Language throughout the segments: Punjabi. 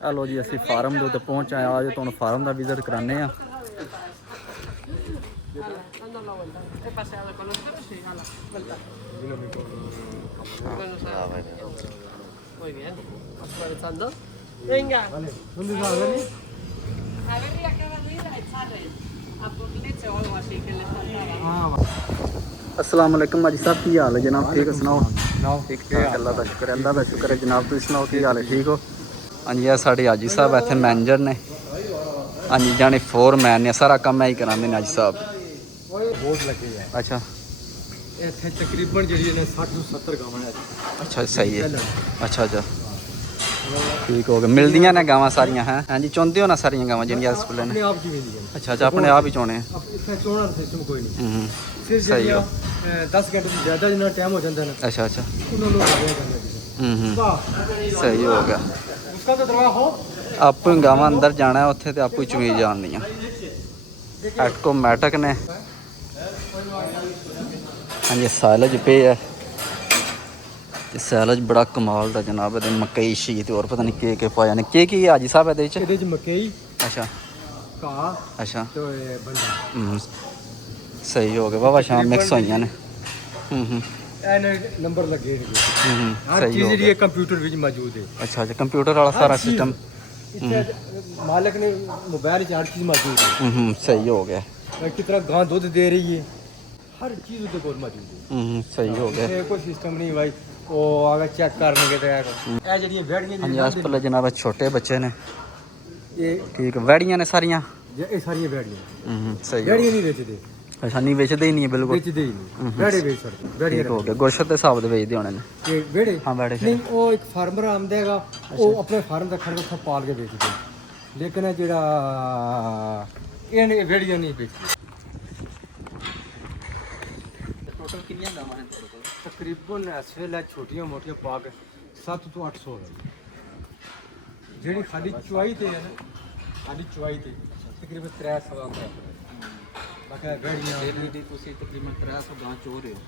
लो जी असी फार्म के उत्ते पहुँच आए आज तुहानूं फार्म का विजिट कराने आ। अस्सलाम वालेकुम हाजी साहब, की हाल है जनाब? ठीक है, सुनाओ? ठीक ठाक, अल्लाह का शुक्र है जनाब। तुम सुनाओ की हाल है? ठीक हो? हाँ जी, साढ़े हाजी साहब इतने मैनेजर ने। हाँ जी, जाने फोरमैन ने, सारा काम ही कराते हैं हाजी साहब। बोर्ड लगे है। अच्छा इत्थे तकरीबन जी 60 ਤੋਂ 70 गावां है। अच्छा सही है। अच्छा अच्छा ठीक हो गया। मिलदियां ने गावां सारियां हैं? हाँ जी, चुनते हो ना सारियां गावां जिहड़ियां स्कूल ने? अपने आप जी मिलदियां। अच्छा अच्छा, अपने आप ही चुने? इत्थे चोणा दा सिस्टम कोई नहीं। सिर्फ सही हो। 10 घंटे ਤੋਂ ਜ਼ਿਆਦਾ ਜਿੰਨਾ ਟਾਈਮ ਹੋ ਜਾਂਦਾ ਨਾ अच्छा अच्छा ਉਹਨਾਂ ਨੂੰ ਲੱਗਿਆ ਜਾਂਦਾ ਜੀ। सही हो गया। उसका तो दरवाजा हो आपू ही गावां अंदर जाना है उत्थे ते आपू ही चुनी जानियां। ऑटोमैटिक ने। हाँ जी, सैलज पे है। सैलज बड़ा कमाल का जनाब। मकई शीत और पता नहीं के पाया ने के हाजी साहब ये मकई। अच्छा घाह। अच्छा तो बंदा। सही हो गया बाबा, शाम मिक्स होइयां ने। नंबर लगे हर सही चीज़ हो जी गया। कंप्यूटर विच मौजूद है। अच्छा अच्छा, कंप्यूटर वाला सारा सिस्टम। मालिक ने मोबाइल हर चीज़ मौजूद है। सही हो गया। कितना गां दूध दे रही है, हर चीज़ उसके कोल मौजूद है। सही हो गया। कोई सिस्टम नहीं भाई वो आगे चेक करने के हाँ जी, इस पर जनाब छोटे बच्चे ने। ये ठीक, वैड़ियां ने सारियां? सारियां बैड़ियां। सही हो बैड़ियां गया। नहीं बेचते। अच्छा, नहीं बेचते ही नहीं है बिल्कुल? बेचते ही नहीं, बैड़े बेच सकते। ठीक हो गया। गोश्त के हिसाब से बेचते होने ने? बैड़े हाँ बैड़े नहीं, वो एक फार्मर आंदा है वो अपने फार्म का खड़ उत्थे पाल के बेचते, लेकिन जेड़ा ये बैड़ियां नहीं बेचते। टोटल कितनी गावां हैं? तकरीबन इस वेले छोटियां मोटियां पा के 700 ਤੋਂ 800 है। ਜਿਹੜੀ ਖਾਲੀ ਚੁਆਈ ਤੇ ਹੈ ਨਾ, ਖਾਲੀ ਚੁਆਈ ਤੇ ਤਕਰੀਬਨ 300 ਆਉਂਦਾ ਹੈ। ਬਾਕੀ ਗੜੀਆਂ ਦੀ ਤੁਸੀਂ ਤਕਰੀਬਨ 300 ਗਾਂ ਚੋ ਰਹੇ ਹੋ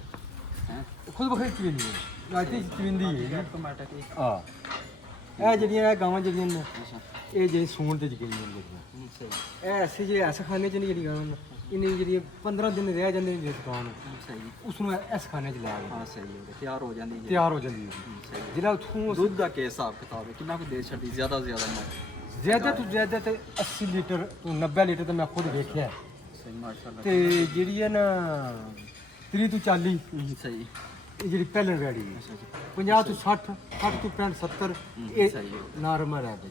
ਹੈ? ਖੁਦ ਬਖਰੀ ਚਵਿੰਦੀ ਹੈ, ਰਾਤੀ ਚਵਿੰਦੀ ਹੈ। ਆਟੋਮੈਟਿਕ ਹੀ। ਹਾਂ, ਇਹ ਜਿਹੜੀਆਂ ਇਹ ਗਾਵਾਂ ਜਿਹੜੀਆਂ ਨੇ ਇਹ ਜਿਹੜੀ ਸੂਣ ਤੇ ਜਗੀਆਂ ਨੇ ਜਿਹੜੀਆਂ ਸਹੀ ਇਹ ਐਸੇ ਜੇ ਐਸ ਖਾਨੇ ਚ ਨਹੀਂ ਜਿਹੜੀ ਗਾਵਾਂ ਨੇ ਇਹਨੇ ਜਿਹੜੀ 15 ਦਿਨ ਰਹਿ ਜਾਂਦੇ ਨੇ ਦੁਕਾਨ ਸਹੀ। ਉਸ ਨੂੰ ਇਸ ਖਾਨੇ ਚ ਲੈ ਆਏ ਹਾਂ ਸਹੀ ਹੋ ਗਿਆ, ਤਿਆਰ ਹੋ ਜਾਂਦੀ ਹੈ। ਤਿਆਰ ਹੋ ਜਾਂਦੀ ਹੈ। ਸਹੀ। ਜਿਹੜਾ ਉਥੋਂ ਦੁੱਧ ਦਾ ਕੀ ਹਿਸਾਬ ਕਿਤਾਬ ਹੈ? ਕਿੰਨਾ ਕੁ ਦੇ ਛੱਡੀ ਜ਼ਿਆਦਾ ਤੋਂ ਜ਼ਿਆਦਾ? ਜ਼ਿਆਦਾ ਤੋਂ ਜ਼ਿਆਦਾ ਤੇ 80 ਲੀਟਰ ਤੋਂ 90 ਲੀਟਰ ਤਾਂ ਮੈਂ ਖੁਦ ਵੇਖਿਆ ਸਹੀ ਮਾਸ਼ਾਅੱਲਾ। ਤੇ ਜਿਹੜੀ ਹੈ ਨਾ 30 ਤੋਂ 40 ਸਹੀ। ਇਹ ਜਿਹੜੀ ਪਹਿਲਣ ਵੈੜੀ ਹੈ 50 ਤੋਂ 60 60 ਤੋਂ 65 70 ਇਹ ਨਾਰਮਲ ਹੈ ਜੀ।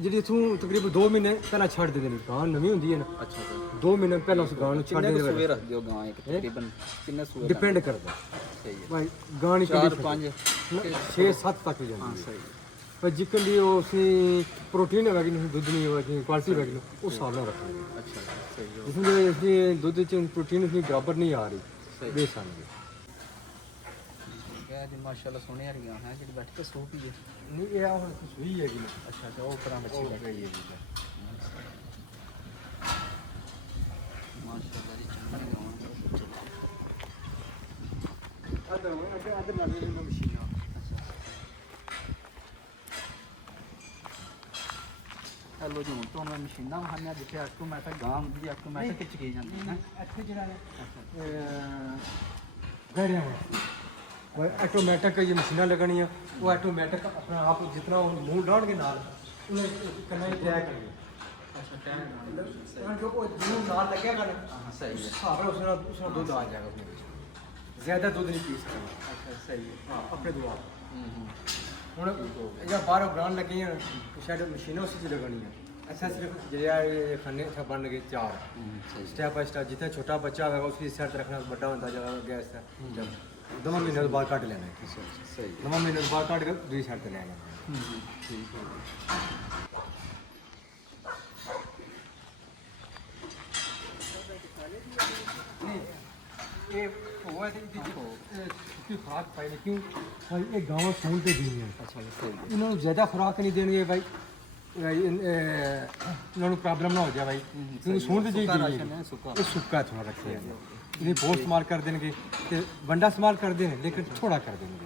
ਜਿਹੜੀ ਇਥੋਂ ਤਕਰੀਬਨ 2 ਮਹੀਨੇ ਪਹਿਲਾਂ ਛੱਡ ਦਿੰਦੇ ਨੇ, ਗਾਂ ਨਵੀਂ ਹੁੰਦੀ ਹੈ ਨਾ। ਅੱਛਾ 2 ਮਹੀਨੇ ਪਹਿਲਾਂ ਉਸ ਗਾਂ ਨੂੰ ਛੱਡ ਦਿੰਦੇ ਸੂਏ ਰੱਖਦੇ ਹੋ ਗਾਂ ਇੱਕ ਤਕਰੀਬਨ ਕਿੰਨੇ ਸੂਏ? ਡਿਪੈਂਡ ਕਰਦਾ ਸਹੀ ਹੈ। ਭਾਈ ਗਾਂ ਨਹੀਂ 4 5 6 7 ਤੱਕ ਹੀ ਜਾਂਦੀ ਹੈ। ਪਰ ਜਿੱਕਣ ਦੀ ਉਹ ਸੀ ਪ੍ਰੋਟੀਨ ਹੈਗਾ ਕਿ ਨਹੀਂ, ਦੁੱਧ ਨਹੀਂ ਹੋਗਾ ਕਿ ਕੁਆਲਿਟੀ ਹੈਗੀ ਨਾ, ਉਹ ਹਿਸਾਬ ਨਾਲ ਰੱਖਦੇ। ਅੱਛਾ ਸਹੀ ਹੋ ਜਿਸ ਨੂੰ ਅਸੀਂ ਦੁੱਧ ਚ ਪ੍ਰੋਟੀਨ ਉਸਦੀ ਬਰਾਬਰ ਨਹੀਂ ਆ ਰਹੀ ਬੇਸਾਂਗੇ। ਗਿਆ ਜੀ ਮਾਸ਼ਾਅੱਲਾ, ਸੋਹਣੇ ਹਰੀਆਂ ਹੈ ਜਿਹੜੀ ਬੈਠ ਕੇ ਸੋ ਪੀਏ। ਨਹੀਂ ਇਹ ਹੁਣ ਸੂਈ ਹੈਗੀ ਨਾ। ਅੱਛਾ ਅੱਛਾ, ਉਹ ਤਰ੍ਹਾਂ ਬੱਚੀ ਲੱਗ ਰਹੀ ਹੈ ਜੀ ਮਾਸ਼ਾਅੱਲਾ ਜੀ। ਚੰਗੀ ਗਾਵਾਂ। ਅਦਰ ਲੱਗੇ ਨੇ ਮਸ਼ੀਨਾਂ। ਚਲੋ ਜੀ, ਹੁਣ ਤੋਂ ਮੈਂ ਮਸ਼ੀਨਾਂ ਵਿਖਾਉਂਦਾ ਜਿੱਥੇ ਆਟੋਮੈਟਿਕ ਗਾਂ ਹੁੰਦੀ, ਆਟੋਮੈਟਿਕ ਚ ਕੀ ਜਾਂਦੀ ਹੈ। ਇੱਥੇ ਜਿਹੜਾ ਗੜਿਆਂ ਵਾ ਆਟੋਮੈਟਿਕ ਇਹ ਮਸ਼ੀਨਾਂ ਲੱਗਣੀਆਂ, ਉਹ ਆਟੋਮੈਟਿਕ ਆਪਣਾ ਆਪ ਜਿਤਨਾ ਮੂੰਹ ਡਾਣਗੇ ਨਾਲ ਉਹਨੇ ਕੰਨਾਂ ਹੀ ਤੈਅ ਕਰਨੀ। ਅੱਛਾ ਟਾਈਮ ਜੋ ਉਹ ਜਿਹਨੂੰ ਨਾਲ ਲੱਗੇਗਾ ਨਾ ਸਹੀ ਹੈ। ਹਿਸਾਬ ਨਾਲ ਉਸ ਨਾਲ ਦੁੱਧ ਆ ਜਾਏਗਾ उसमें। ਜ਼ਿਆਦਾ ਦੁੱਧ ਨਹੀਂ ਪੀ ਸਕਦਾ। ਅੱਛਾ ਸਹੀ ਹੈ। ਹਾਂ, ਆਪਣੇ ਦੁਆ ਹੁਣ ਜਾਂ ਬਾਹਰੋਂ ਬ੍ਰਾਂਡ ਲੱਗੀਆਂ ਸ਼ਾਇਦ ਮਸ਼ੀਨਾਂ ਉਸੇ 'ਚ ਲੱਗਣੀਆਂ। ਅੱਛਾ, ਸਿਰਫ ਜਿਹੜਾ ਇਹ ਖਾਨੇ ਇੱਥੇ ਬਣ ਗਏ 4 ਸਟੈਪ ਬਾਈ ਸਟੈਪ। ਜਿੱਥੇ ਛੋਟਾ ਬੱਚਾ ਹੋਵੇਗਾ ਉਸकी ਸਾਈਡ ਤੇ ਰੱਖਣਾ, ਵੱਡਾ ਹੁੰਦਾ ਜਾਏਗਾ ਗੈਸ ਦਾ। 2 ਮਹੀਨੇ ਤੋਂ ਬਾਅਦ ਕੱਢ ਲੈਣਾ। ਸਹੀ 9 ਮਹੀਨੇ ਤੋਂ ਬਾਅਦ ਕੱਢ ਕੇ ਦੂਜੀ ਸਾਈਡ ਤੇ ਲੈ ਲੈਣਾ। ਠੀਕ ਹੈ। ਇਹ ਹੋਇਆ ਤੇ इसकी खुराक पाई नहीं क्यों भाई? ये गाँव सूल पे दी है। अच्छा सही। इन्होंने ज़्यादा खुराक नहीं देंगे भाई, इन्होंने प्रॉब्लम ना हो जाए भाई, क्योंकि सूल पे दी ये सुक्का थोड़ा रखे हैं। इन्हें बहुत इस्तेमाल कर देंगे, वंडा इस्तेमाल कर देंगे लेकिन थोड़ा कर देंगे।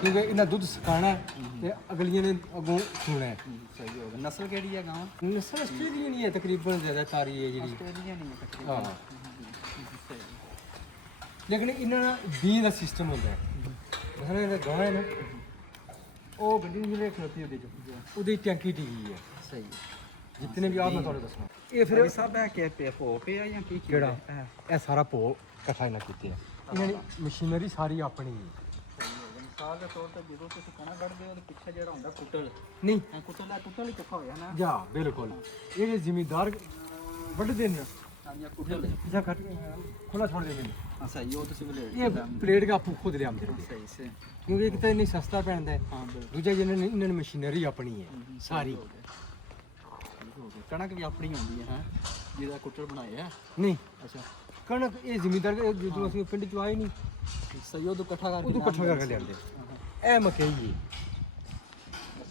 क्योंकि इन्हें दुध सुकाना है ते अगलियां ने अगों सुना है। सही हो गया। नस्ल केड़ी है गां? नस्ल ऑस्ट्रेलियन ही है तकरीबन, ज़्यादा तारी है जी। ऑस्ट्रेलिया नहीं है तकरीबन। हाँ, लेकिन इन्हें बीन का सिस्टम होता है। मसलन इन्हें गां है ना, वो गड्डी जिहड़े खलोती ओहदे च ओहदी टैंकी टिकी है। सही जितने भी आप मैं तुहानू दसना ये फिर भाई साहब है कि पे भो पे या की केड़ा ਇਹ ਸਾਰਾ ਭੋ ਇਕੱਠਾ ਇਹਨਾਂ ਕੀਤੇ ਆ। ਇਹਨਾਂ ਦੀ ਮਸ਼ੀਨਰੀ ਸਾਰੀ ਆਪਣੀ ਹੈ। ਮਿਸਾਲ ਦੇ ਤੌਰ ਤੇ ਜਦੋਂ ਤੁਸੀਂ ਕਣਾ ਕੱਢਦੇ ਹੋ ਤੇ ਪਿੱਛੇ ਜਿਹੜਾ ਹੁੰਦਾ ਕੁੱਟਲ ਨਹੀਂ ਕੁੱਟਲ ਹੀ ਚੁੱਕਾ ਹੋਇਆ ਨਾ ਜਾ ਬਿਲਕੁਲ ਇਹ ਜੇ ਜ਼ਿਮੀਦਾਰ ਵੱਢਦੇ ਨੇ ਜਾਂ ਕੁੱਟਲ ਜਾਂ ਕੱਟ ਖੁੱਲਾ ਛੱਡ ਦਿੰਦੇ ਨੇ। ਹਾਂ ਸਹੀ ਉਹ ਤੁਸੀਂ ਬਲੇ ਇਹ ਪਲੇਟ ਦਾ ਆਪੂ ਖੁਦ ਲਿਆਉਂਦੇ ਨੇ ਸਹੀ ਸੇ ਕਿਉਂਕਿ ਇੱਕ ਤਾਂ ਇੰਨੀ ਸਸਤਾ ਪੈਂਦਾ ਹੈ, ਹਾਂ ਬਿਲਕੁਲ ਦੂਜਾ ਜਿਹਨਾਂ ਨੇ ਇਹਨਾਂ ਦੀ ਮਸ਼ੀਨਰੀ ਆਪਣੀ ਹੈ ਸਾਰੀ। ਕਣਕ ਵੀ ਆਪਣੀ ਹੁੰਦੀ ਹੈ ਹੈ ਜਿਹਦਾ ਕੁੱਟਲ ਬਣਾਇਆ ਨਹੀਂ ਅੱਛਾ ਕਣਕ ਇਹ ਜ਼ਿਮੀਦਾਰ ਜਦੋਂ ਅਸੀਂ ਪਿੰਡ ਚ ਆਏ ਨਹੀਂ ਸਹੀ ਉਹ ਤੋਂ ਇਕੱਠਾ ਕਰਕੇ ਉਦੋਂ ਇਕੱਠਾ ਕਰਕੇ ਲਿਆਉਂਦੇ। ਇਹ ਮਕਈ ਹੈ,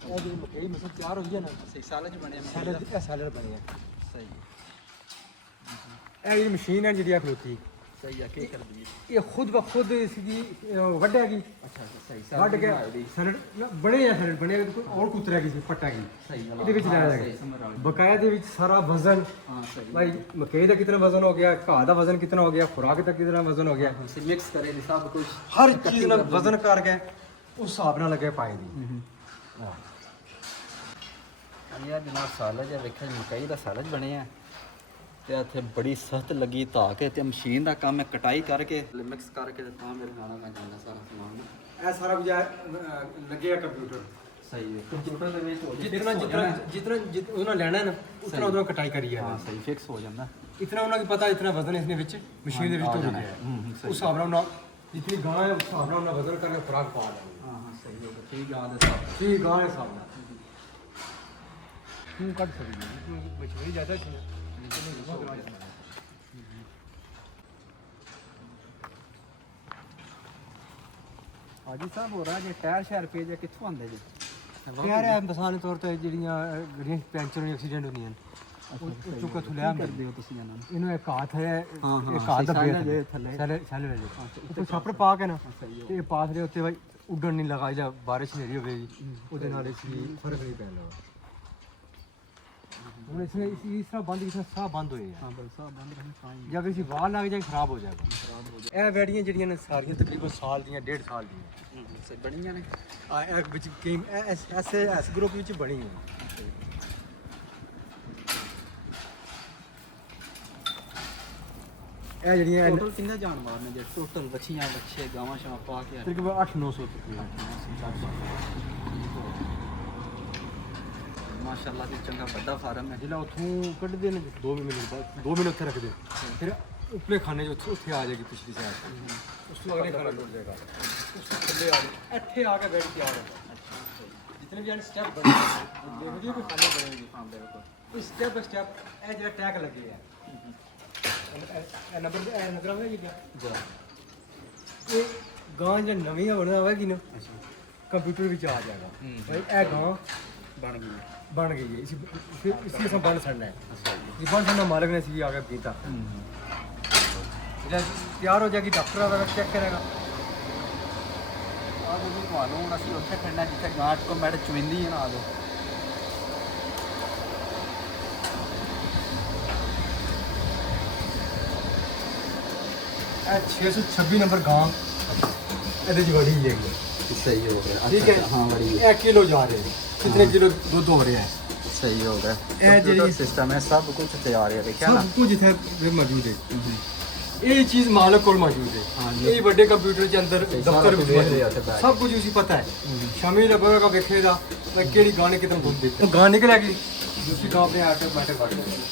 ਇਹ ਜਿਹੜੀ ਮਕਈ ਮਸਲ ਤਿਆਰ ਹੋਈ ਹੈ ਨਾ ਸਹੀ ਸਾਲ ਚ ਬਣਿਆ ਸੈਲਰ ਇਹ ਸੈਲਰ ਬਣਿਆ। ਸਹੀ ਇਹ ਜਿਹੜੀ ਮਸ਼ੀਨ ਹੈ ਜਿਹੜੀ ਆ ਖਲੋਤੀ ਸਹੀ ਆ ਕੀ ਕਰਦੀ ਹੈ ਇਹ ਖੁਦ ਬ ਖੁਦ ਇਸਦੀ ਵੱਢੇਗੀ। ਅੱਛਾ ਸਹੀ ਵੱਢ ਕੇ ਸੈਲਡ ਬਣੇ ਆ ਸੈਲਡ ਬਣੇ ਕੋਈ ਔਰ ਕੁਤਰੇਗੀ ਸੀ ਪੱਟਾਗੀ ਸਹੀ ਇਹਦੇ ਵਿੱਚ ਲਾਇਆ ਜਾਏਗਾ। ਬਕਾਇਆ ਦੇ ਵਿੱਚ ਸਾਰਾ ਵਜ਼ਨ ਹਾਂ ਸਹੀ ਭਾਈ ਮਕਈ ਦਾ ਕਿੰਨਾ ਵਜ਼ਨ ਹੋ ਗਿਆ, ਘਾਹ ਦਾ ਵਜ਼ਨ ਕਿੰਨਾ ਹੋ ਗਿਆ, ਖੁਰਾਕ ਦਾ ਕਿੰਨਾ ਵਜ਼ਨ ਹੋ ਗਿਆ, ਸੇ ਮਿਕਸ ਕਰੇ ਦੀ ਸਭ ਕੁਝ ਹਰ ਚੀਜ਼ ਨਾਲ ਵਜ਼ਨ ਕਰਕੇ ਉਸ ਹਿਸਾਬ ਨਾਲ ਲੱਗੇ ਪਾਏ ਦੀ। ਹਾਂ ਯਾਰ ਜਨਾਬ ਸਾਲਜ ਵੇਖਿਆ ਮਕਈ ਦਾ ਸਾਲਜ ਬਣਿਆ ਤੇ ਇੱਥੇ ਬੜੀ ਸਖਤ ਲੱਗੀ ਧਾ ਕੇ ਤੇ ਮਸ਼ੀਨ ਦਾ ਕੰਮ ਹੈ ਕਟਾਈ ਕਰਕੇ ਮਿਕਸ ਕਰਕੇ ਤੇ ਤਾਂ ਮੇਰੇ ਖਾਣਾ ਮੈਂ ਜਾਂਦਾ ਸਾਰਾ ਸਮਾਨ ਇਹ ਸਾਰਾ ਕੁਝ ਲੱਗਿਆ ਕੰਪਿਊਟਰ। ਸਹੀ ਹੈ ਕੰਪਿਊਟਰ ਦੇ ਵਿੱਚ ਜਿਤਨਾ ਉਹਨਾਂ ਲੈਣਾ ਨਾ ਉਤਨਾ ਉਦੋਂ ਕਟਾਈ ਕਰੀ ਹਾਂ ਹੈ। ਸਹੀ ਫਿਕਸ ਹੋ ਜਾਂਦਾ इतना उन्हें पता इतना वजन इसने विच मशीन दे विच हो गया है। उस हिसाब नाल उन्हें जितनी गां है उस हिसाब नाल उन्हें वजन करके खुराक पा देनी। ਹਾਂ ਹਾਂ ਸਹੀ ਹੋ ਗਿਆ ਠੀਕ ਯਾਦ ਹੈ ਸਾਹਿਬ ठीक गां है हिसाब नाल तू कट सकदी है क्योंकि मशीनरी ज्यादा थी ना। ਹਾਜੀ ਸਾਹਿਬ ਹੋ ਰਿਹਾ ਜੇ ਟਾਇਰ ਸ਼ਾਇਰ ਪੇ ਜੇ ਕਿੱਥੋਂ ਆਉਂਦੇ ਜੀ यार है मिसाल के तौर पे ਜਿਹੜੀਆਂ ਗੱਡੀਆਂ ਪੈਂਚਰ ਹੋਈ ਐਕਸੀਡੈਂਟ ਹੁੰਦੀਆਂ ਨੇ ਚੁੱਕ ਕੇ ਥੁਲਿਆ ਕਰਦੇ ਹੋ ਤੁਸੀਂ ਇਹਨਾਂ ਨੂੰ ਇਹਨੂੰ ਇੱਕ ਹੱਥ ਹੈ ਹਾਂ, ਇੱਕ ਹੱਥ ਸਹੀ ਦੱਬਿਆ ਸਾਈਡ ਦੇ ਥੱਲੇ। ਥੱਲੇ ਉੱਤੇ ਛਾਪਰ ਪਾ ਕੇ ਨਾ ਤੇ ਇਹ ਪਾਸ ਦੇ ਉੱਤੇ ਬਾਈ ਉੱਡਣ ਨਹੀਂ ਲਗਾ ਜਾਂ ਬਾਰਿਸ਼ ਹਨੇਰੀ ਹੋਵੇਗੀ ਉਹਦੇ ਨਾਲ ਇਸ ਲਈ ਫਰਕ ਨਹੀਂ ਪੈਂਦਾ। ਹੁਣ ਇਸ ਤਰ੍ਹਾਂ ਬੰਦ ਇਸ ਸਾਹ ਬੰਦ ਹੋਏ ਆ ਹਾਂ ਬਲ ਸਾਹਿਬ ਬੰਦ ਰਹਿਣ ਤਾਂ ਹੀ ਜਾਂ ਕਿਸੇ ਵਾਲ ਲੱਗ ਜਾਏ ਖਰਾਬ ਹੋ ਜਾਏਗਾ। ਇਹ ਵੈੜੀਆਂ ਜਿਹੜੀਆਂ ਨੇ ਸਾਰੀਆਂ ਤਕਰੀਬਨ ਸਾਲ ਦੀਆਂ 1.5 ਸਾਲ ਦੀਆਂ ਸਹੀ ਬਣੀਆਂ ਨੇ ਆ ਇਹ ਵਿੱਚ ਗੇਮ ਐਸੇ ਐਸ ਗਰੁੱਪ ਵਿੱਚ ਬਣੀ ਹੈ। ਇਹ ਜਿਹੜੀਆਂ ਟੋਟਲ ਕਿੰਨੇ ਜਾਨਵਰ ਨੇ ਜੇ ਟੋਟਲ ਬੱਚੀਆਂ ਬੱਚੇ ਗਾਵਾਂ ਸ਼ਾਂ ਪਾ ਕੇ ਤਕਰੀਬਨ 8-900 ਤਕਰੀਬਨ। ਮਾਸ਼ਾਅੱਲਾ ਜੀ ਚੰਗਾ ਵੱਡਾ ਫਾਰਮ ਹੈ ਜਿਹੜਾ ਉੱਥੋਂ ਕੱਢਦੇ ਨੇ 2 ਮਿੰਟ ਬਾਅਦ 2 ਮਿੰਟ ਉੱਥੇ ਰੱਖਦੇ ਫਿਰ ਉੱਪਲੇ ਖਾਨੇ ਚ ਉੱਥੇ ਆ ਜਾਏਗੀ ਪਿਛਲੀ ਸਾਈਡ ਉਸ ਤੋਂ ਅਗਲੇ ਖਾਨਾ ਟੁੱਟ ਜਾਏਗਾ ਉਸ ਤੋਂ ਥੱਲੇ ਆ ਜਾਏ ਇੱਥੇ ਆ ਕੇ ਬੈਠ ਕੇ ਆ ਜਾਏ ਜਿਤਨੇ ਵੀ ਸਟੈਪ ਬਣੇ ਦੇਖੋ ਜੀ ਕੋਈ ਖਾਨੇ ਬਣੇਗੀ। ਹਾਂ ਬਿਲਕੁਲ ਇਸ ਸਟੈਪ ਬਾਈ ਸਟੈਪ ਇਹ ਜਿਹੜਾ ਟੈਗ ਲੱਗੇ ਆ ਇਹ ਨੰਬਰ ਆਵੇਗਾ ਜੀ ਇਹ ਗਾਂ ਜੇ ਨਵੀਂ ਹੋਣਾ ਹੋਵੇਗੀ ਨਾ ਕੰਪਿਊਟਰ ਵਿੱਚ ਆ ਜਾਏਗਾ ਭਾਈ ਇਹ ਗਾਂ ਬਣ ਗਈ बन गई है फिर इसी से बन छड़ना है। ये बन छड़ना मालिक ने सी आगे पीता जब तैयार हो जाएगी डॉक्टर आएगा चेक करेगा। ਆ ਜੀ ਤੁਹਾਨੂੰ ਹੁਣ ਅਸੀਂ ਉੱਥੇ ਖੜਨਾ ਜਿੱਥੇ ਗਾਂਟ ਕੋ ਮੈਡ ਚੁੰਦੀ ਹੈ ਨਾ ਆ ਜਾਓ ਇਹ 626 नंबर गां ਇਹਦੇ ਚ ਵੜੀ ਜਾਏਗੀ। ਸਹੀ ਹੋ ਗਿਆ ठीक है ਹਾਂ ਬੜੀ ਇਹ ਕਿਲੋ ਜਾ ਰਹੇ हैं कितने किलो दूध हो रहे हैं ਸਹੀ ਹੋ ਗਿਆ ਇਹ ਜਿਹੜੀ ਸਿਸਟਮ ਹੈ ਸਭ ਕੁਝ ਤਿਆਰ ਹੈ ਦੇਖਿਆ ਨਾ सब कुछ इधर मौजूद है। ये चीज मालिक को मौजूद है। ये बड़े कंप्यूटर के अंदर दफ्तर कुछ में देख लिया था बैठ। सब कुछ उसी पता है। शामी लगेगा देखेगा भाई केड़ी गाने कितना दूध देते तो गां निकलेगी दूसरी गां अपने ऑटोमेटिक बढ़ जाएगी।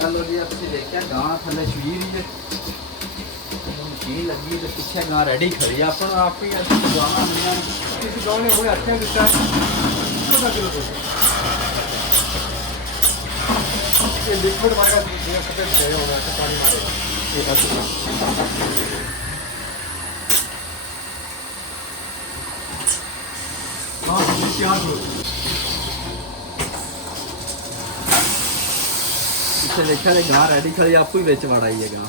ਚਲੋ ਜੀ ਅਸੀਂ ਦੇਖਿਆ ਗਾਂ ਥੱਲੇ ਸ਼ਵੀਰ ਹੀ ਹੈ ਮਸ਼ੀਨ ਲੱਗੀ ਤੇ ਪਿੱਛੇ ਗਾਂ ਰੈਡੀ ਖੜੀ ਆ ਆਪਾਂ ਆਪ ਹੀ ਗਾਂ ਹੁੰਦੀਆਂ इस गांव ने हमें अच्छा दिता है 14 किलो दूध। ये लिक्विड मारेगा ये सबसे सही होगा तो पानी मारेगा ये बात हाँ तैयार हो ਇੱਥੇ ਦੇਖਿਆ ਤੇ ਗਾਂ ਰੈਡੀ ਖੜੀ ਆਪੂ ਹੀ ਵਿੱਚ ਵੜ ਆਈ ਹੈ ਗਾਂ।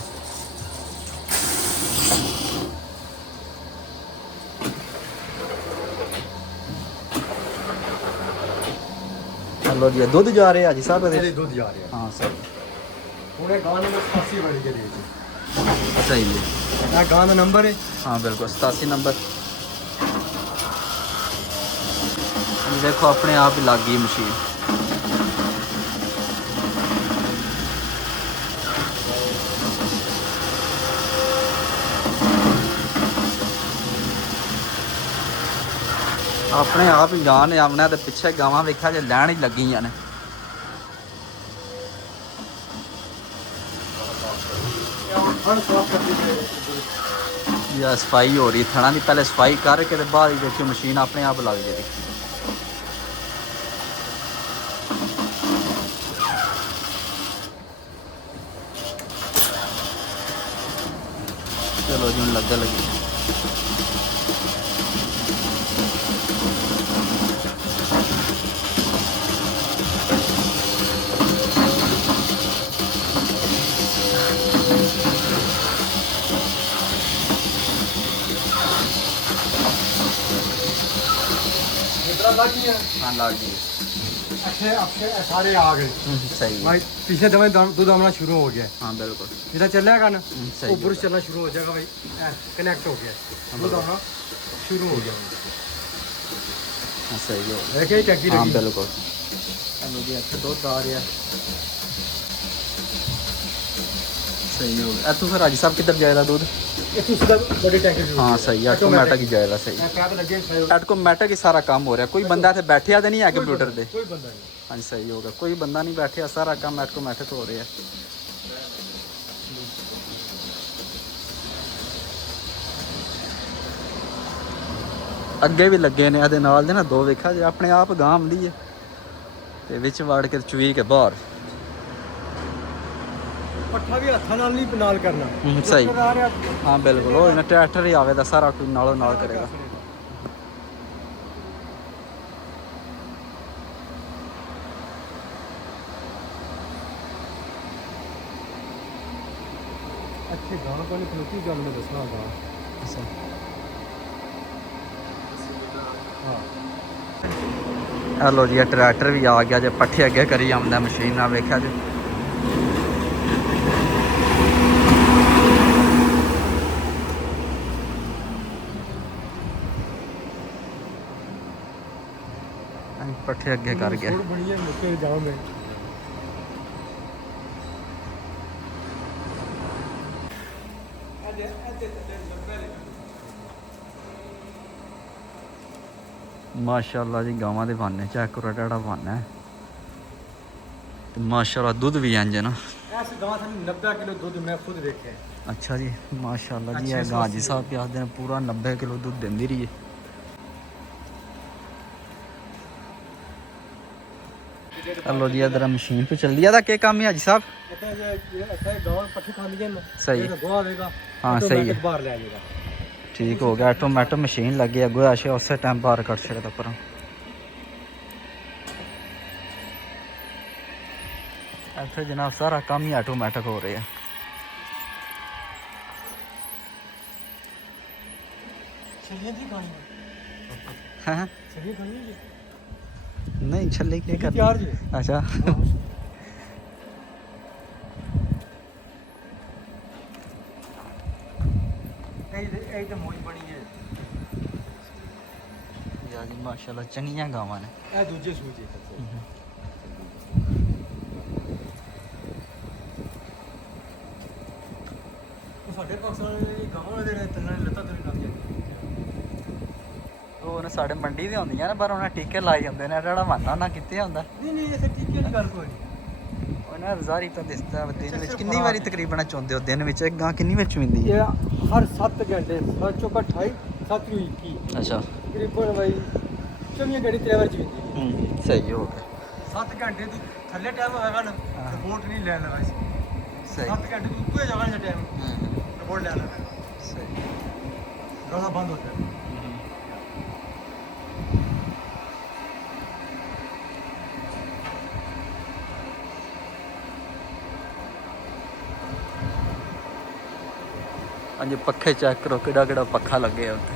ਚਲੋ ਜੀ ਦੁੱਧ ਜਾ ਰਿਹਾ ਜੀ ਸਾਹਿਬ ਇਹਦੇ ਇਹਦੇ। ਦੁੱਧ ਜਾ ਰਿਹਾ ਹਾਂ ਸਰ ਹੁਣ ਇਹ ਗਾਂ ਨੂੰ 87 ਬੜੀ ਕੇ ਦੇ ਦਿੱਤੀ। ਸਹੀ ਹੈ। ਇਹ ਗਾਂ ਦਾ ਨੰਬਰ ਹੈ। हाँ बिल्कुल 87 नंबर। देखो अपने आप ही लग गई मशीन। अपने आप ही गां ने आमने ते पिछे गावां वेख्या जे लैन ही लगियां ने। या सफाई हो रही थना की पहले सफाई करके ते बाद ही देखियो मशीन अपने आप लग जाएगी। चलो जी लगे लगी। हाँ लग गई। अच्छे अच्छे सारे आ गए सही है। भाई पीछे दमे दूध आना शुरू हो गया। हाँ बिल्कुल जिधर चलेगा ना सही वो है। ब्रश चलना शुरू हो जाएगा भाई। कनेक्ट हो गया दूध आना शुरू हो गया। हाँ सही हो। देखिए टैंकी हाँ लगी। बिल्कुल। चलो जी अच्छा दुध आ रहा सही हो गया। तू फिर राजी साहब किधर जाएगा दूध? ये तो सीधा बड़ी टैंकी शुरू हाँ सही है। ऑटोमेटिक ही जाएगा सही। पैप लगे ऑटोमेटिक ही सारा काम हो रहा है। कोई बंदा इतने बैठिया तो नहीं है कंप्यूटर पे? कोई बंदा नहीं। हाँ जी सही होगा। कोई बंदा नहीं बैठे, सारा काम ऑटोमेटिक हो रहा है। ਅੱਗੇ ਵੀ ਲੱਗੇ ਨੇ ਇਹਦੇ ਨਾਲ ਦੇ ਨਾ ਦੋ ਵੇਖਿਆ ਜੇ ਆਪਣੇ ਆਪ ਗਾਂ ਆਉਂਦੀ ਹੈ ਤੇ ਵਿੱਚ ਵੜ ਕੇ ਚੁਈ ਕੇ ਬਾਹਰ। ਪੱਠਾ ਵੀ ਹੱਥਾਂ ਨਾਲ ਨਹੀਂ ਨਾਲ ਕਰਨਾ। ਸਹੀ ਆ ਰਿਹਾ ਹਾਂ ਬਿਲਕੁਲ। ਉਹ ਇਹਨਾਂ ਟਰੈਕਟਰ ਹੀ ਆਵੇ ਤਾਂ ਸਾਰਾ ਕੋਈ ਨਾਲੋਂ ਨਾਲ ਕਰੇਗਾ। ਅੱਛੇ ਗਾਂ ਕੋਲ ਖਲੋਤੀ ਗੱਲ ਮੈਂ ਦੱਸਣਾ ਗਾਂ। ਅੱਛਾ ਹਾਂ ਹੈਲੋ ਜੀ ਟਰੈਕਟਰ ਵੀ ਆ ਗਿਆ ਜੇ ਪੱਠੇ ਅੱਗੇ ਕਰੀ ਆਉਂਦਾ ਮਸ਼ੀਨ ਨਾਲ ਵੇਖਿਆ ਜੇ। ਪੱਠੇ ਅੱਗੇ ਕਰ ਗਿਆ। ਥੋੜੀ ਬਣੀ ਹੈ ਮੁੱਕੇ ਜਾਮ ਹੈ। ਮਾਸ਼ਾਅੱਲਾ ਜੀ ਗਾਵਾਂ ਦੇ ਬਾਨੇ ਚੈੱਕ ਕਰੋ ਡਾੜਾ ਬਾਨਾ ਹੈ ਤੇ ਮਾਸ਼ਾਅੱਲਾ ਦੁੱਧ ਵੀ ਇੰਜ ਨਾ। ऐसे गांव से 90 किलो दूध मैं खुद देखे। ਅੱਛਾ ਜੀ ਮਾਸ਼ਾਅੱਲਾ ਜੀ ਇਹ ਗਾਂ ਜੀ ਸਾਹਿਬ ਪਿਆਸਦੇ ਨੇ ਪੂਰਾ 90 ਕਿਲੋ ਦੁੱਧ ਦਿੰਦੀ ਰਹੀ ਹੈ। हेलो जी इधर मशीन पे चल दिया था क्या काम है हाजी साहब? सही हाँ सही है बाहर ले आएगा। ठीक हो गया। ऑटोमेटिक मशीन लग गई अगो आशे उस टाइम बाहर कट सकता पर ऐसे जनाब सारा काम ही ऑटोमेटिक हो रहा है। हाँ नहीं छले क्या कर अच्छा यार माशाल्लाह चंगियां गावां ने। ਇਹ ਦੂਜੇ ਸੂਜੇ ਸਾਡੇ ਪਾਕਿਸਤਾਨ ਦੇ ਗਾਵਾਂ ਦੇ ਤੰਨਾਂ ਲੱਤਾਂ ਤੁਰੀ ਲੱਗ ਜਾਂਦੀਆਂ। ਉਹ ਨੇ ਸਾਡੇ ਮੰਡੀ ਦੇ ਹੁੰਦੀਆਂ ਨੇ ਪਰ ਉਹਨਾਂ ਟੀਕੇ ਲਾਏ ਜਾਂਦੇ ਨੇ ਜਿਹੜਾ ਮਾਨਾ ਉਹਨਾਂ ਕਿੱਥੇ ਹੁੰਦਾ। ਨਹੀਂ ਇੱਥੇ ਟੀਕੇ ਦੀ ਗੱਲ ਕੋਈ ਨਹੀਂ। ਉਹਨਾਂ ਰਜ਼ਾਰੀ ਤਾਂ ਦਿਸਦਾ ਦਿਨ ਵਿੱਚ ਕਿੰਨੀ ਵਾਰੀ ਤਕਰੀਬਨ ਚੋਂਦੇ ਹੋ ਦਿਨ ਵਿੱਚ ਇੱਕ ਗਾਂ ਕਿੰਨੀ ਵਿੱਚ ਹੁੰਦੀ ਹੈ? ਇਹ ਹਰ 7 ਘੰਟੇ 7 ਚੌਕਾ 28 7 ਨੂੰ 21 ਅੱਛਾ ਤਕਰੀਬਨ ਬਾਈ 24 ਘੰਟੇ 3 ਵਾਰ ਚ ਹੁੰਦੀ। ਸਹੀ ਹੋ ਗਿਆ। 7 ਘੰਟੇ ਦੀ ਥੱਲੇ ਟਾਈਮ ਹੋਵੇਗਾ ਨਾ ਰਿਪੋਰਟ ਨਹੀਂ ਲੈਣ ਲਗਾ ਸੀ। ਸਹੀ 7 ਘੰਟੇ ਤੋਂ ਉੱਤੇ ਜਾਣਾ ਟਾਈਮ ਰਿਪੋਰਟ ਲੈਣ ਲਗਾ। ਸਹੀ ਗਾਣਾ ਬੰਦ ਹੋ ਜਾਏ। ਹਾਂਜੀ ਪੱਖੇ ਚੈੱਕ ਕਰੋ ਕਿਹੜਾ ਕਿਹੜਾ ਪੱਖਾ ਲੱਗੇ ਆ ਉੱਤੇ।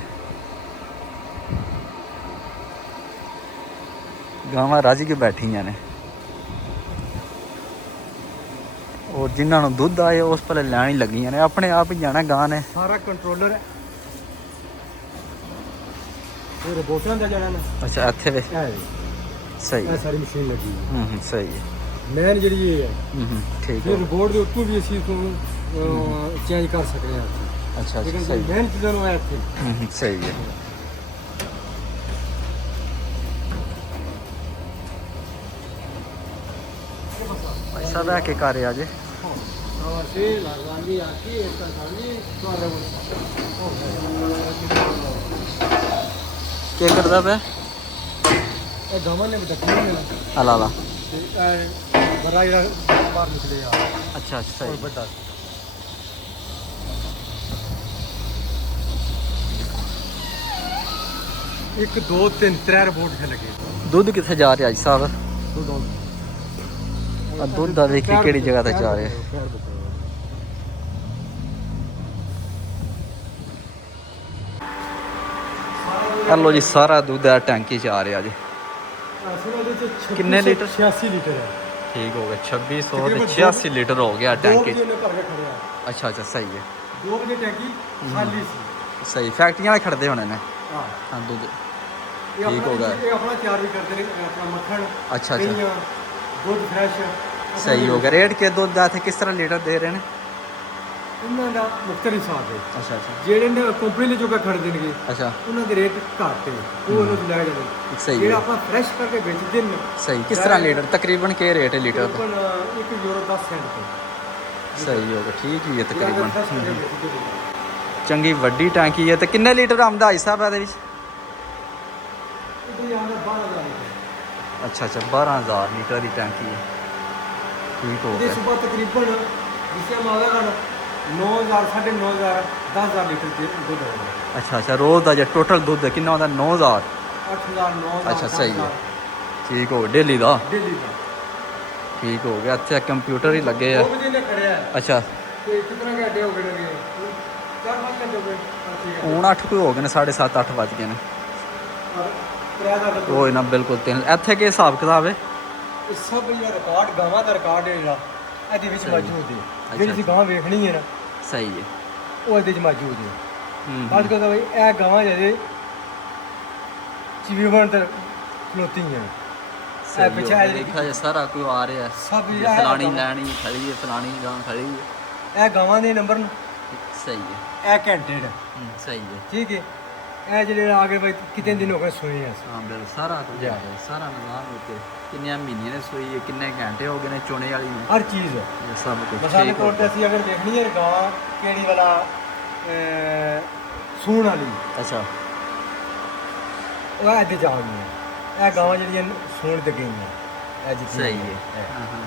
ਗਾਵਾਂ ਰੱਜ ਕੇ ਬੈਠੀਆਂ ਨੇ ਔਰ ਜਿਨ੍ਹਾਂ ਨੂੰ ਦੁੱਧ ਆਏ ਉਸ ਪਲੇ ਲੈਣ ਹੀ ਲੱਗੀਆਂ ਨੇ, ਆਪਣੇ ਆਪ ਹੀ ਜਾਣਾ ਗਾਂ ਨੇ। ਸਾਰਾ ਕੰਟਰੋਲਰ ਹੈ ਇਹ ਰੋਬੋਟਾਂ ਦਾ ਜਾਣਾ ਨਾ। ਅੱਛਾ ਇੱਥੇ ਵੇ ਸਹੀ ਇਹ ਸਾਰੀ ਮਸ਼ੀਨ ਲੱਗੀ ਹੈ। ਸਹੀ ਹੈ। ਮੈਨ ਜਿਹੜੀ ਇਹ ਹੈ ਠੀਕ ਇਹ ਹੈ। ਰਿਬੋਰਡ ਦੇ ਉੱਤੋਂ ਵੀ ਅਸੀਂ ਤੋਂ ਚੇਂਜ ਕਰ ਸਕਦੇ ਹਾਂ। ਅੱਛਾ ਲੇਕਿਨ ਸਹੀ ਮੈਨ ਚੀਜ਼ਾਂ ਨੂੰ ਹੈ ਇੱਥੇ ਸਹੀ ਹੈ। ਪੈਸਾ ਲੈ ਕੇ ਕਰ ਆ ਜੇ ਕੀ ਕਰਦਾ ਪਿਆ? ਇਹ ਗਾਵਾਂ ਨੇ ਬਟਕੀਆਂ ਨੇ ਹਲਾ ਲਾ। ਤੇ ਇਹ ਬੜਾ ਜਿਹੜਾ ਬਾਹਰ ਨਿਕਲੇ ਆ। ਅੱਛਾ ਸਹੀ। ਵੱਡਾ 1 2 3 3 ਰਿਪੋਰਟ ਤੇ ਲੱਗੇ। ਦੁੱਧ ਕਿੱਥੇ ਜਾ ਰਿਹਾ ਜੀ ਸਾਹਿਬ? ਦੁੱਧ ਦਾ ਵੇਖੀ ਕਿਹੜੀ ਜਗ੍ਹਾ ਤੇ ਜਾ ਰਿਹਾ। ਲੋ ਜੀ ਸਾਰਾ ਦੁੱਧ ਆ ਟੈਂਕੀ ਚ ਆ ਰਿਹਾ ਜੀ। ਕਿੰਨੇ ਲੀਟਰ? 86 ਲੀਟਰ ਹੈ। ਠੀਕ ਹੋ ਗਿਆ 2600 ਤੇ 86 ਲੀਟਰ ਹੋ ਗਿਆ ਟੈਂਕੀ ਚ। ਅੱਛਾ ਸਹੀ ਹੈ। 2 ਵਜੇ ਟੈਂਕੀ ਖਾਲੀ ਸੀ। ਸਹੀ ਫੈਕਟਰੀਆਂ ਵਾਲੇ ਖੜਦੇ ਹੋਣੇ ਨੇ। ਹਾਂ ਦੁੱਧ ਇਹ ਠੀਕ ਹੋ ਗਿਆ। ਇਹ ਆਪਣਾ ਤਿਆਰ ਵੀ ਕਰਦੇ ਨੇ ਆਪਣਾ ਮੱਖਣ। ਅੱਛਾ ਦੁੱਧ ਫਰੈਸ਼ ਸਹੀ ਹੋ ਗਿਆ। ਰੇਟ ਕੇ ਦੁੱਧ ਦਾ ਇੱਥੇ ਕਿਸ ਤਰ੍ਹਾਂ ਲੀਟਰ ਦੇ ਰਹੇ ਨੇ? ਉਹਨਾਂ ਦਾ ਮੁਖਤਲਿਫ ਹਿਸਾਬ ਹੈ। ਅੱਛਾ ਜਿਹੜੇ ਨੇ ਕੰਪਨੀ ਲਈ ਜੋ ਖੜ ਦੇਣਗੇ ਅੱਛਾ ਉਹਨਾਂ ਦੇ ਰੇਟ ਘੱਟ ਹੈ, ਉਹ ਉਹਨਾਂ ਤੋਂ ਲੈ ਜਾਂਦੇ। ਸਹੀ ਜਿਹੜਾ ਹੈ। ਆਪਾਂ ਫਰੈਸ਼ ਕਰਕੇ ਵੇਚਦੇ ਨੇ ਸਹੀ ਕਿਸ ਤਰ੍ਹਾਂ ਲੀਟਰ ਤਕਰੀਬਨ ਕੀ ਰੇਟ ਹੈ ਲੀਟਰ ਦਾ? 1 ਯੂਰੋ 10 ਸੈਂਟ ਤੇ ਸਹੀ ਹੋ ਗਿਆ। ਠੀਕ ਹੀ ਹੈ ਤਕਰੀਬਨ। ਤਕਰੀਬਨ ਚੰਗੀ ਵੱਡੀ ਟੈਂਕੀ ਹੈ। ਤੇ ਕਿੰਨੇ ਲੀਟਰ ਆਉਂਦਾ ਭਾਈ ਸਾਹਿਬ ਇਹਦੇ ਵਿੱਚ? ਇਹਦੇ ਆਉਂਦਾ 12,000 ਲੀਟਰ। ਅੱਛਾ 12000 ਲੀਟਰ ਦੀ ਟੈਂਕੀ ਹੈ। ਠੀਕ ਹੋ ਇਹਦੇ ਗਿਆ। ਸੁਬਹ ਤਕਰੀਬਨ ਜਿਸੇ हम आवेगा 9,000 9,500 10,000 ਲੀਟਰ ਦੇ ਦੁੱਧ ਹੋਗਾ। ਅੱਛਾ ਰੋਜ਼ ਦਾ ਜੇ ਟੋਟਲ ਦੁੱਧ ਕਿੰਨਾ ਹੁੰਦਾ? 9000। 8,000 9,000 ਅੱਛਾ ਸਹੀ ਹੈ। ਠੀਕ ਹੋ ਗਿਆ। ਡੇਲੀ ਦਾ ਦਿੱਲੀ ਦਾ ਠੀਕ ਹੋ ਗਿਆ। ਇੱਥੇ ਕੰਪਿਊਟਰ ਹੀ ਲੱਗੇ ਆ। 2 ਵਜੇ ਨੇ ਖੜਿਆ ਹੈ ਅੱਛਾ ਤੇ ਕਿਤਨਾ ਘੰਟੇ ਹੋ ਗਏ ਨੇ? 4-5 ਘੰਟੇ ਹੋ ਗਏ। ਠੀਕ ਹੈ। ਹੁਣ 8 ਕੋਈ ਹੋ ਗਏ ਨੇ 7:30 8 ਵੱਜ ਗਏ ਨੇ। ਔਰ ਕਿਰਾਇਆ ਦਾ ਉਹ ਇਹਨਾਂ ਬਿਲਕੁਲ ਤਿੰਨ। ਇੱਥੇ ਕੀ ਹਿਸਾਬ ਕਿਤਾਬ ਹੈ? ਇਹ ਸਭ ਜਿਹੜਾ ਰਿਕਾਰਡ ਗਾਵਾਂ ਦਾ ਰਿਕਾਰਡ ਹੈ ਜਿਹੜਾ ਇਹਦੇ ਵਿੱਚ ਮੌਜੂਦ ਹੈ। ਜਿਹੜੀ ਅਸੀਂ ਗਾਂ ਵੇਖਣੀ ਹੈ ਨਾ ਸਹੀ ਹੈ। ਉਹ ਇਹਦੇ ਵਿੱਚ ਮੌਜੂਦ ਹੈ। ਅੱਜ ਕੱਲ੍ਹ ਬਈ ਇਹ ਗਾਵਾਂ ਜਿਹੜੇ ਚੀਵਨ ਤੇ ਖਲੋਤੀਆਂ ਇਹ ਪਿੱਛੇ ਦੇਖਾ ਜੇ ਸਾਰਾ ਕੋਈ ਆ ਰਿਹਾ ਸਭ ਫਲਾਣੀ ਲੈਣੀ ਖੜੀ ਹੈ ਫਲਾਣੀ ਗਾਂ ਖੜੀ ਹੈ। ਇਹ ਗਾਵਾਂ ਦੇ ਨੰਬਰ ਸਹੀ ਹੈ। ਇਹ ਘੰਟੇ ਦਾ ਸਹੀ ਹੈ। ਠੀਕ ਹੈ। ਇਹ ਜਿਹੜੇ ਆ ਗਏ ਬਈ ਕਿਤੇ ਦਿਨ ਹੋ ਗਏ ਸੋਏ ਆ। ਹਾਂ ਬਿਲਕੁਲ ਸਾਰਾ ਕੁਝ ਆ ਗਿਆ। ਸਾਰਾ ਨਿਜ਼ਾਮ ਉੱਤੇ ਕਿੰਨੇ ਮਹੀਨੇ ਨੇ ਸੋਈ ਹੈ ਕਿੰਨੇ ਘੰਟੇ ਹੋ ਗਏ ਨੇ ਚੁਣੇ ਵਾਲੀ ਨੇ ਹਰ ਚੀਜ਼ ਇਹ ਸਭ ਕੁਝ ਮਸਾਲੇ ਤੌਰ ਤੇ ਅਸੀਂ ਅਗਰ ਦੇਖਣੀ ਹੈ ਗਾਂ ਕਿਹੜੀ ਵਾਲਾ ਸੂਣ ਵਾਲੀ ਅੱਛਾ ਉਹ ਇਹਦੇ ਜਾ ਗਈਆਂ। ਇਹ ਗਾਵਾਂ ਜਿਹੜੀਆਂ ਸੂਣ ਤੇ ਗਈਆਂ ਇਹ ਜਿੱਥੇ ਸਹੀ ਹੈ। ਹਾਂ ਹਾਂ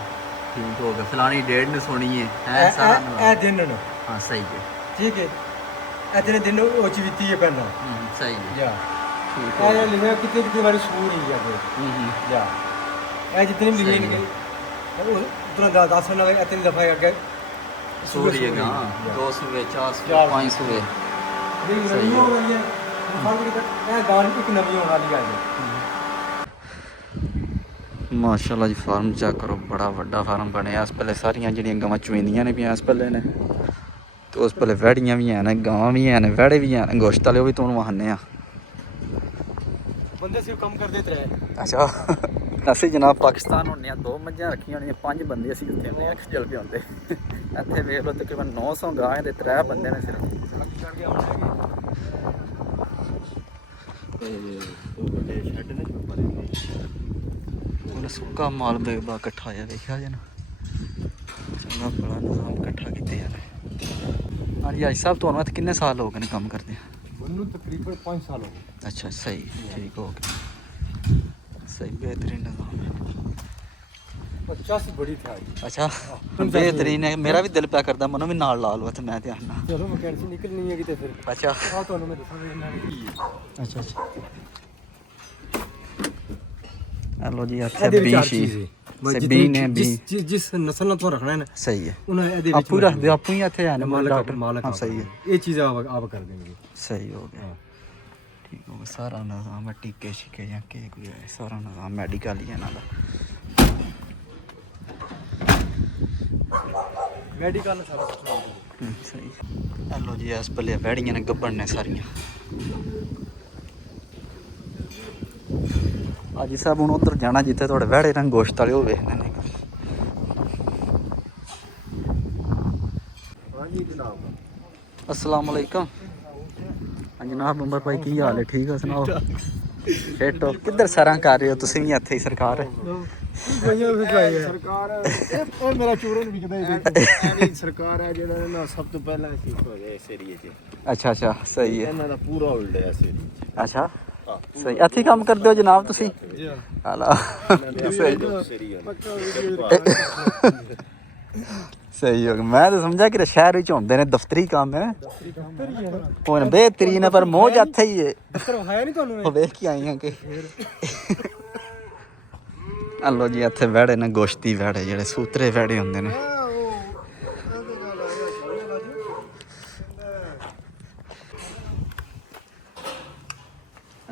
ਠੀਕ ਹੋ ਗਿਆ। ਫਲਾਣੀ ਡੇਢ ਨੂੰ ਸੁਣੀ ਹੈ ਹੈ ਸਾਰਾ ਇਹ ਦਿਨ ਨੂੰ ਹਾਂ ਸਹੀ ਹੈ। ਠੀਕ ਹੈ। ਇਹ ਜਿਹੜੇ ਦਿਨ ਉਹ ਚ ਵਿੱਤੀ ਹੈ ਪਹਿਲਾਂ ਸਹੀ ਹੈ। ਜਾ ਠੀਕ ਹੋ ਇਹ ਲਿਖਿਆ ਕਿਤੇ ਕਿਤੇ ਵਾਰੀ ਸੂਣ ਹੀ ਆ ਜਾ ਇਹ ਜਿਤਨੇ ਵੀ ਲਿਖੇ ਨੇ ਉਹ ਉਤਨਾ ਦੱਸ ਨਾ ਇਤਨੀ ਦਫਾ ਅੱਗੇ ਸੂਰੀ ਹੈ ਗਾਂ 2 ਸੂਏ 4 ਸੂਏ 5 ਸੂਏ ਸਹੀ ਹੋ ਗਈ ਹੈ। ਇਹ ਗਾਂ ਇੱਕ ਨਵੀਂ ਹੋਣ ਵਾਲੀ ਗੱਲ ਹੈ। ਮਾਸ਼ਾਅੱਲਾ ਜੀ ਫਾਰਮ ਚੈੱਕ ਕਰੋ ਬੜਾ ਵੱਡਾ ਫਾਰਮ ਬਣਿਆ। ਇਸ ਪਹਿਲੇ ਸਾਰੀਆਂ ਜਿਹੜੀਆਂ ਗਾਵਾਂ ਚੁਇੰਦੀਆਂ ਨੇ ਪਿਆ ਇਸ ਪਹਿਲੇ ਨੇ ਤੇ ਉਸ ਪਹਿਲੇ ਵਹਿੜੀਆਂ ਵੀ ਹਨ ਗਾਵਾਂ ਵੀ ਹਨ ਵਹਿੜੇ ਵੀ ਹਨ ਗੋਸ਼ਤ ਵਾਲੇ ਉਹ ਵੀ ਤੁਹਾਨੂੰ ਵਹਾਨੇ ਆ। ਬੰਦੇ ਸਿਰਫ ਕੰਮ ਕਰਦੇ ਤਰੇ। ਅੱਛਾ ਅਸੀਂ ਜਨਾਬ ਪਾਕਿਸਤਾਨ ਹੁੰਦੇ ਆ 2 ਮੱਝਾਂ ਰੱਖੀਆਂ ਹੋਣੀਆਂ 5 ਬੰਦੇ ਅਸੀਂ ਉੱਥੇ ਹੁੰਦੇ ਆ ਖਜਲ ਪੇ ਹੁੰਦੇ। ਇੱਥੇ ਵੇਖ ਲਓ ਤਕਰੀਬਨ 900 ਗਾਂ ਦੇ 3 ਬੰਦੇ ਨੇ ਸਿਰਫ। ਵੱਡੇ ਸ਼ੈੱਡ ਨੇ ਉਹਨੇ ਸੁੱਕਾ ਮਾਲ ਬੇਬਾ ਇਕੱਠਾ ਹੋਇਆ ਵੇਖਿਆ ਜੇ ਨਾ ਚੰਗਾ ਬੜਾ ਨਿਜ਼ਾਮ ਇਕੱਠਾ ਕੀਤੇ ਆ ਨੇ। ਹਾਂਜੀ ਅੱਜ ਸਾਹਿਬ ਤੁਹਾਨੂੰ ਇੱਥੇ ਕਿੰਨੇ ਸਾਲ ਹੋ ਗਏ ਨੇ ਕੰਮ ਕਰਦੇ ਆ? ਮੈਨੂੰ ਤਕਰੀਬਨ 5 ਸਾਲ ਹੋ ਗਏ। ਅੱਛਾ ਸਹੀ ਠੀਕ ਹੋ ਗਿਆ। ਸਹੀ बेहतरीन निज़ाम है। 85 बड़ी था। अच्छा बेहतरीन है। मेरा भी दिल पे करता मनो भी नाल ला लो ते मैं ध्यान ना। चलो वैकेंसी निकलनी है किते फिर। अच्छा आ ਤੁਹਾਨੂੰ ਮੈਂ ਦੱਸਾਂਗਾ ਇਹਨਾਂ ਨੇ ਕੀ ਹੈ। अच्छा अच्छा ਲੋ ਜੀ ਇੱਥੇ ਇਹਦੇ ਵਿੱਚ ਬੀ ਹਰ ਸੀ ਚੀਜ਼ ਹੈ ਸੇ ਬੀ ਨੇ ਬੀ ਜਿਸ ਨਸਲ ਨੂੰ ਤੋਂ ਰੱਖਣਾ ਹੈ ਨਾ ਸਹੀ ਹੈ ਉਹਨਾਂ ਇਹਦੇ ਵਿੱਚ ਆਪੂ ਰੱਖਦੇ ਆਪੂ ਹੀ ਇੱਥੇ ਹੈ ਨੇ ਮਾਲਕ ਹਾਂ ਸਹੀ ਹੈ ਇਹ ਚੀਜ਼ ਆਪ ਕਰ ਦੇਣਗੇ ਸਹੀ ਹੋ ਗਿਆ ਠੀਕ ਹੋ ਗਿਆ ਸਾਰਾ ਨਿਜ਼ਾਮ ਹੈ ਟੀਕੇ ਛਿਕੇ ਜਾਂ ਕੇ ਕੋਈ ਹੈ ਸਾਰਾ ਨਿਜ਼ਾਮ ਮੈਡੀਕਲ ਹੀ ਹੈ ਇਹਨਾਂ ਦਾ ਮੈਡੀਕਲ ਸਾਰਾ ਕੁਝ ਸਹੀ ਲੋ ਜੀ ਇਸ ਪੱਲੇ ਵੈੜੀਆਂ ਨੇ ਗੱਬਣ ਨੇ ਸਾਰੀਆਂ ਅੱਜ ਸਾਹਿਬ ਹੁਣ ਉੱਧਰ ਜਾਣਾ ਜਿੱਥੇ ਤੁਹਾਡੇ ਵਹਿੜੇ ਰੰਗ ਗੋਸ਼ਤ ਵਾਲੇ ਉਹ ਵੇਖਦੇ ਨੇ ਹਾਂਜੀ ਜਨਾਬ अस्सलाम वालेकुम हाँ जनाब उमर भाई की हाल है ठीक है सुनाओ फिट हो किधर सरां कर रहे हो तुसीं भी ਇੱਥੇ ਹੀ ਸਰਕਾਰ ਸਰਕਾਰ ਇਹ ਮੇਰਾ ਚੂਰਨ ਵਿਕਦਾ ਹੈ ਸਰਕਾਰ ਹੈ ਜਿਹੜਾ ਨਾ ਸਭ ਤੋਂ ਪਹਿਲਾਂ ਅਸੀਂ ਹੋ ਗਏ ਇਸ ਏਰੀਏ 'ਚ ਅੱਛਾ ਅੱਛਾ ਸਹੀ ਹੈ ਇਹਨਾਂ ਦਾ ਪੂਰਾ ਉਲਟ ਹੈ ਇਸ ਏਰੀਏ 'ਚ ਅੱਛਾ ਸਹੀ ਇੱਥੇ ਕੰਮ ਕਰਦੇ ਹੋ ਜਨਾਬ ਤੁਸੀਂ ਜੀ ਹਾਲਾ ਸਹੀ ਹੋ ਗਿਆ ਮੈਂ ਤਾਂ ਸਮਝਿਆ ਕਿ ਸ਼ਹਿਰ ਵਿੱਚ ਹੁੰਦੇ ਨੇ ਦਫ਼ਤਰੀ ਕੰਮ ਹੈ ਉਹ ਬਿਹਤਰੀਨ ਹੈ ਪਰ ਮੌਜ ਇੱਥੇ ਹੀ ਹੈ ਦਫ਼ਤਰ ਹੈ ਨਹੀਂ ਤੁਹਾਨੂੰ ਉਹ ਵੇਖ ਕੇ ਆਈ ਹਾਂ ਕਿ ਲੋ ਜੀ ਇੱਥੇ ਵਹਿੜੇ ਨੇ ਗੋਸ਼ਤੀ ਵਹਿੜੇ ਜਿਹੜੇ ਸੂਤਰੇ ਵਹਿੜੇ ਹੁੰਦੇ ਨੇ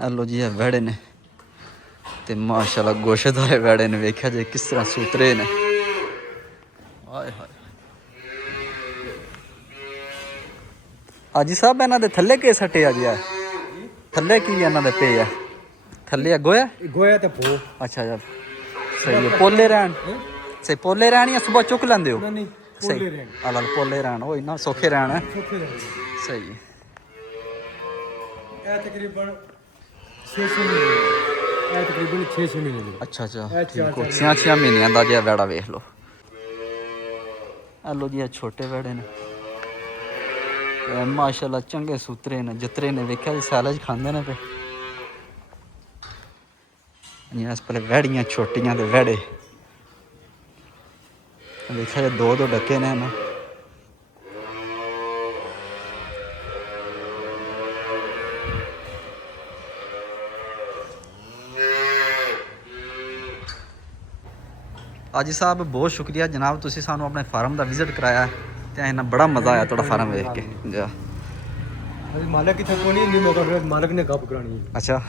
ਲੋ ਜੀ ਇਹ ਵਹਿੜੇ ਨੇ ਤੇ ਮਾਸ਼ਾਅੱਲਾ ਗੋਸ਼ਤ ਵਾਲੇ ਵਹਿੜੇ ਨੇ ਵੇਖਿਆ ਜੇ ਕਿਸ ਤਰ੍ਹਾਂ ਸੂਤਰੇ ਨੇ ਹਾਏ ਹਾਏ ਹਾਜੀ ਸਾਹਿਬ ਇਹਨਾਂ ਦੇ ਥੱਲੇ ਕੀ ਸੱਟਿਆ ਜੀ ਆ ਥੱਲੇ ਕੀ ਇਹਨਾਂ ਦੇ ਪਏ ਆ ਥੱਲੇ ਆ ਗੋਇਆ ਗੋਇਆ ਤੇ ਭੋ ਅੱਛਾ ਯਾਰ ਸਹੀ ਹੈ ਪੋਲੇ ਰਹਿਣ ਸਹੀ ਪੋਲੇ ਰਹਿਣ ਜਾਂ ਸਵੇਰ ਚੁੱਕ ਲੈਂਦੇ ਹੋ ਨਹੀਂ ਸਹੀ ਅਲਲ ਪੋਲੇ ਰਹਿਣ ਉਹ ਇੰਨਾ ਸੌਖੇ ਰਹਿਣ ਹੈ ਸੌਖੇ ਰਹਿਣ ਸਹੀ ਹੈ ਇਹ ਤਕਰੀਬਨ 6 ਮਹੀਨੇ ਇਹ ਤਕਰੀਬਨ 6 ਮਹੀਨੇ ਦੇ ਅੱਛਾ ਅੱਛਾ ਠੀਕ ਹੋ 6 ਮਹੀਨਿਆਂ ਦਾ ਜਿਹਾ ਵੈੜਾ ਵੇਖ ਲਓ ਆ ਲੋ ਜੀ ਇਹ ਛੋਟੇ ਵੈੜੇ ਨੇ ਮਾਸ਼ਾਅੱਲਾ ਚੰਗੇ ਸੂਤਰੇ ਨੇ ਜਿਤਰੇ ਨੇ ਵੇਖਿਆ ਜੀ ਸਾਲਜ ਖਾਂਦੇ ਨੇ ਪਏ ਇਸ ਪਲੇ ਵੈੜੀਆਂ ਛੋਟੀਆਂ ਤੇ ਵੈੜੇ ਵੇਖਿਆ ਜੀ ਦੋ ਡੱਕੇ ਨੇ ਨਾ ਹਾਜੀ ਸਾਹਿਬ ਬਹੁਤ ਸ਼ੁਕਰੀਆ ਜਨਾਬ ਤੁਸੀਂ ਸਾਨੂੰ ਆਪਣੇ ਫਾਰਮ ਦਾ ਵਿਜ਼ਿਟ ਕਰਾਇਆ ਤੇ ਇਹਨਾਂ ਬੜਾ ਮਜ਼ਾ ਆਇਆ ਤੁਹਾਡਾ ਫਾਰਮ ਵੇਖ ਕੇ ਜਾ ਅਭੀ ਮਾਲਕ ਕਿਥੇ ਕੋਣੀ ਨਹੀਂ ਮਗਰ ਮਾਲਕ ਨੇ ਗੱਪ ਕਰਾਣੀ ਅੱਛਾ